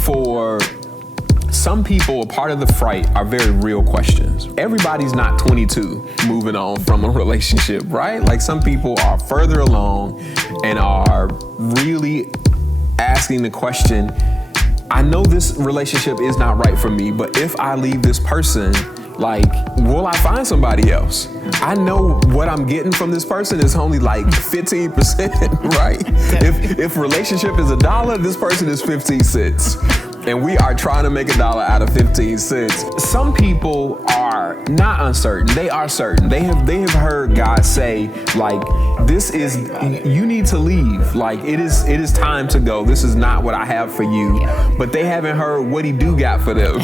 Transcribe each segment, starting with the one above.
for some people, a part of the fright are very real questions. Everybody's not 22 moving on from a relationship, right? Like some people are further along and are really asking the question, I know this relationship is not right for me, but if I leave this person, like, will I find somebody else? I know what I'm getting from this person is only like 15%, right? If relationship is $1, this person is 15 cents. And we are trying to make $1 out of 15 cents. Some people are not uncertain. They are certain. They have heard God say, like, this is, you need to leave. Like, it is time to go. This is not what I have for you. But they haven't heard what he do got for them.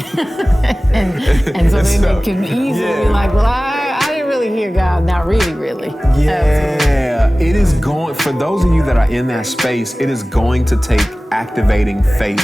and so they make it easily be like, well, I didn't really hear God. Not really. Yeah. It is going, for those of you that are in that space, it is going to take activating faith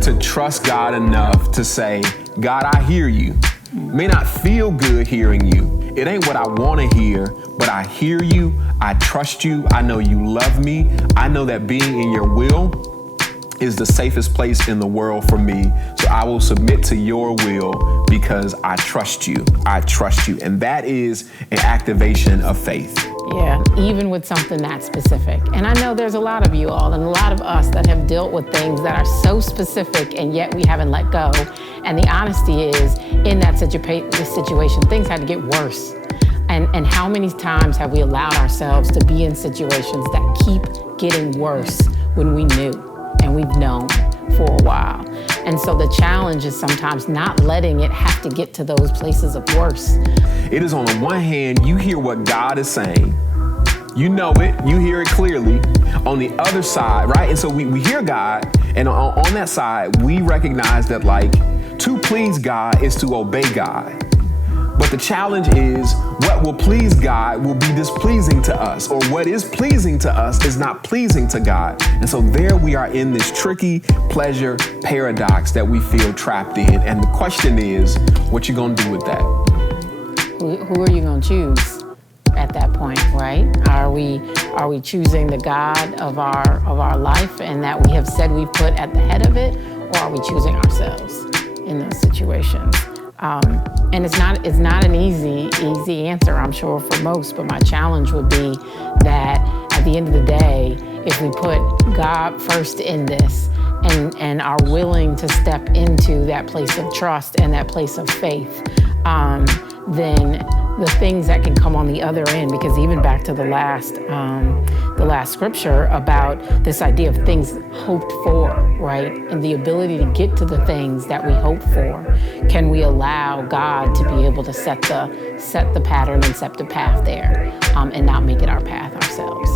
to trust God enough to say, God, I hear you. May not feel good hearing you. It ain't what I want to hear, but I hear you. I trust you. I know you love me. I know that being in your will is the safest place in the world for me. So I will submit to your will because I trust you. I trust you. And that is an activation of faith. Yeah, even with something that specific. And I know there's a lot of you all and a lot of us that have dealt with things that are so specific and yet we haven't let go. And the honesty is, in that situation, things had to get worse. And how many times have we allowed ourselves to be in situations that keep getting worse when we knew and we've known for a while? And so the challenge is sometimes not letting it have to get to those places of worse. It is on the one hand, you hear what God is saying. You know it, you hear it clearly. On the other side, right? And so we hear God, and on that side, we recognize that, like, to please God is to obey God. But the challenge is, what will please God will be displeasing to us, or what is pleasing to us is not pleasing to God. And so there we are in this tricky pleasure paradox that we feel trapped in. And the question is, what you gonna do with that? Who are you gonna choose at that point, right? Are we choosing the God of our life and that we have said we put at the head of it, or are we choosing ourselves in those situations? And it's not an easy answer, I'm sure, for most, but my challenge would be that at the end of the day, if we put God first in this and are willing to step into that place of trust and that place of faith, then the things that can come on the other end, because even back to the last scripture about this idea of things hoped for, right? And the ability to get to the things that we hope for. Can we allow God to be able to set the pattern and set the path there, and not make it our path ourselves?